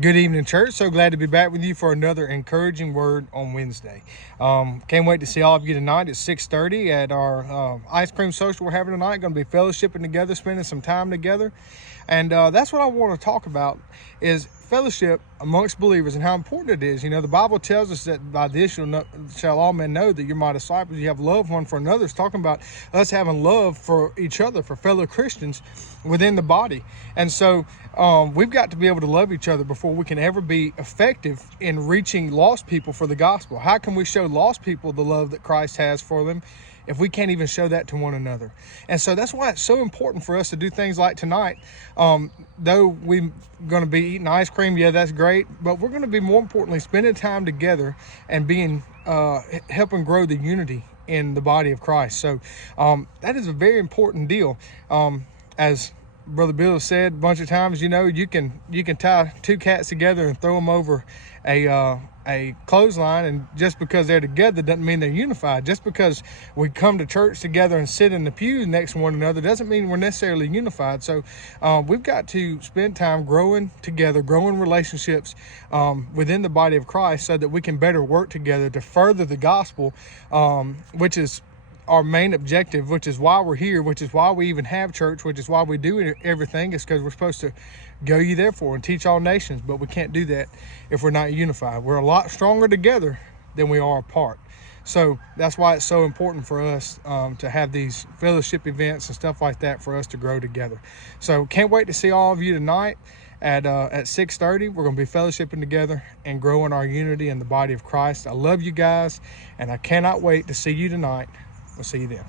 Good evening, church. So glad to be back with you for another encouraging word on Wednesday. Can't wait to see all of you tonight at 6:30 at our ice cream social we're having tonight. Going to be fellowshipping together, spending some time together. And that's what I want to talk about is fellowship amongst believers and how important it is. You know, the Bible tells us that by this shall all men know that you're my disciples. You have love one for another. It's talking about us having love for each other, for fellow Christians within the body. And so we've got to be able to love each other before we can ever be effective in reaching lost people for the gospel. How can we show lost people the love that Christ has for them if we can't even show that to one another? And so that's why it's so important for us to do things like tonight. Though we're going to be eating ice cream, yeah, that's great, but we're going to be more importantly spending time together and being helping grow the unity in the body of Christ. So that is a very important deal. As Brother Bill said a bunch of times, you know, you can tie two cats together and throw them over a clothesline, and just because they're together doesn't mean they're unified. Just because we come to church together and sit in the pew next to one another doesn't mean we're necessarily unified. So we've got to spend time growing together, growing relationships within the body of Christ so that we can better work together to further the gospel, which is our main objective, which is why we're here, which is why we even have church, which is why we do everything. It's because we're supposed to go ye therefore and teach all nations, but we can't do that if we're not unified. We're a lot stronger together than we are apart. So that's why it's so important for us to have these fellowship events and stuff like that for us to grow together. So can't wait to see all of you tonight at 6:30. We're going to be fellowshipping together and growing our unity in the body of Christ. I love you guys, and I cannot wait to see you tonight. We'll see you then.